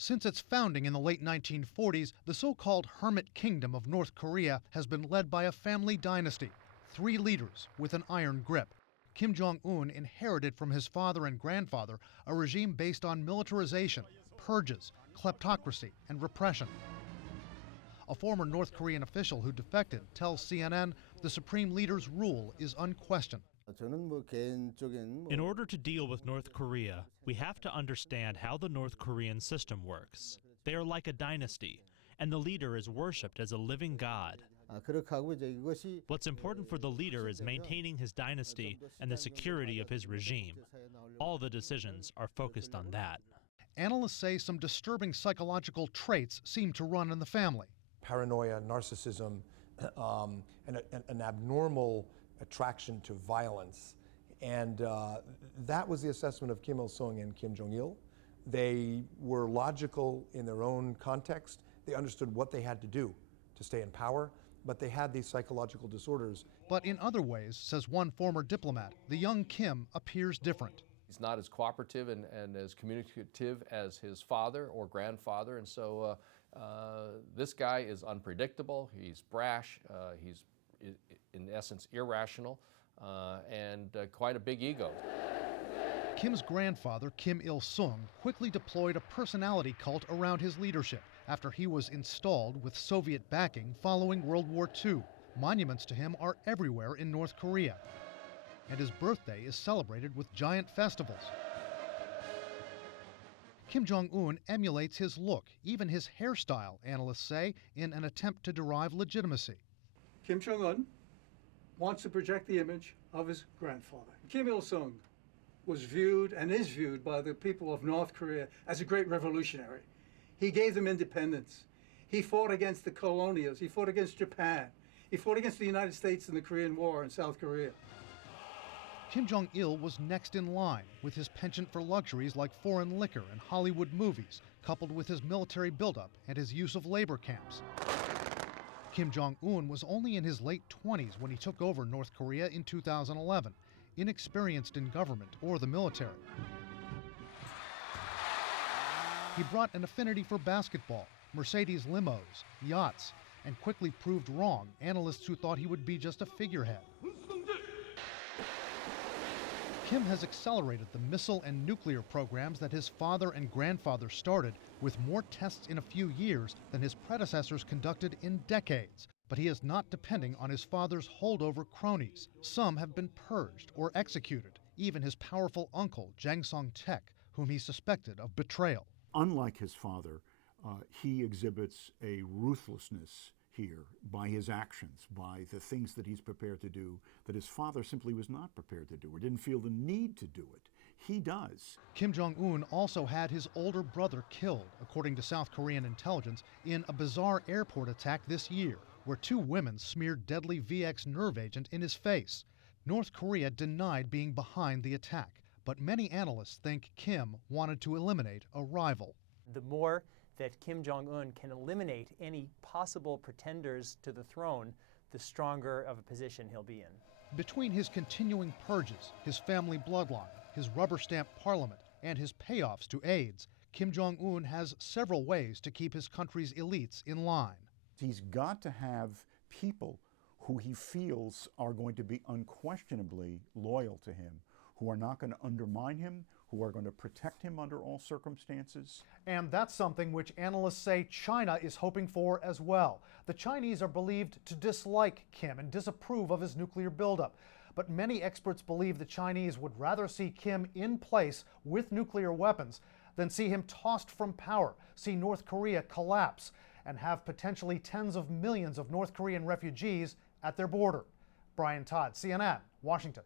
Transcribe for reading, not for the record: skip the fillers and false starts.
Since its founding in the late 1940s, the so-called Hermit Kingdom of North Korea has been led by a family dynasty, 3 leaders with an iron grip. Kim Jong-un inherited from his father and grandfather a regime based on militarization, purges, kleptocracy, and repression. A former North Korean official who defected tells CNN the supreme leader's rule is unquestioned. In order to deal with North Korea, we have to understand how the North Korean system works. They are like a dynasty, and the leader is worshipped as a living god. What's important for the leader is maintaining his dynasty and the security of his regime. All the decisions are focused on that. Analysts say some disturbing psychological traits seem to run in the family. Paranoia, narcissism, an abnormal attraction to violence. And that was the assessment of Kim Il-sung and Kim Jong-il. They were logical in their own context. They understood what they had to do to stay in power, but they had these psychological disorders. But in other ways, says one former diplomat, the young Kim appears different. He's not as cooperative and as communicative as his father or grandfather, and so this guy is unpredictable, he's brash, he's in essence irrational, and quite a big ego. Kim's grandfather, Kim Il-sung, quickly deployed a personality cult around his leadership after he was installed with Soviet backing following World War II. Monuments to him are everywhere in North Korea, and his birthday is celebrated with giant festivals. Kim Jong-un emulates his look, even his hairstyle, analysts say, in an attempt to derive legitimacy. Kim Jong-un wants to project the image of his grandfather. Kim Il-sung was viewed and is viewed by the people of North Korea as a great revolutionary. He gave them independence. He fought against the colonials. He fought against Japan. He fought against the United States in the Korean War in South Korea. Kim Jong-il was next in line, with his penchant for luxuries like foreign liquor and Hollywood movies, coupled with his military buildup and his use of labor camps. Kim Jong-un was only in his late 20s when he took over North Korea in 2011, inexperienced in government or the military. He brought an affinity for basketball, Mercedes limos, yachts, and quickly proved wrong analysts who thought he would be just a figurehead. Kim has accelerated the missile and nuclear programs that his father and grandfather started, with more tests in a few years than his predecessors conducted in decades. But he is not depending on his father's holdover cronies. Some have been purged or executed, even his powerful uncle, Jang Song-taek, whom he suspected of betrayal. Unlike his father, he exhibits a ruthlessness here by his actions, by the things that he's prepared to do that his father simply was not prepared to do or didn't feel the need to do it. He does. Kim Jong-un also had his older brother killed, according to South Korean intelligence, in a bizarre airport attack this year, where 2 women smeared deadly VX nerve agent in his face. North Korea denied being behind the attack, but many analysts think Kim wanted to eliminate a rival. The more that Kim Jong-un can eliminate any possible pretenders to the throne, the stronger of a position he'll be in. Between his continuing purges, his family bloodline, his rubber-stamped parliament, and his payoffs to aides, Kim Jong-un has several ways to keep his country's elites in line. He's got to have people who he feels are going to be unquestionably loyal to him, who are not going to undermine him, who are going to protect him under all circumstances. And that's something which analysts say China is hoping for as well. The Chinese are believed to dislike Kim and disapprove of his nuclear buildup. But many experts believe the Chinese would rather see Kim in place with nuclear weapons than see him tossed from power, see North Korea collapse, and have potentially tens of millions of North Korean refugees at their border. Brian Todd, CNN, Washington.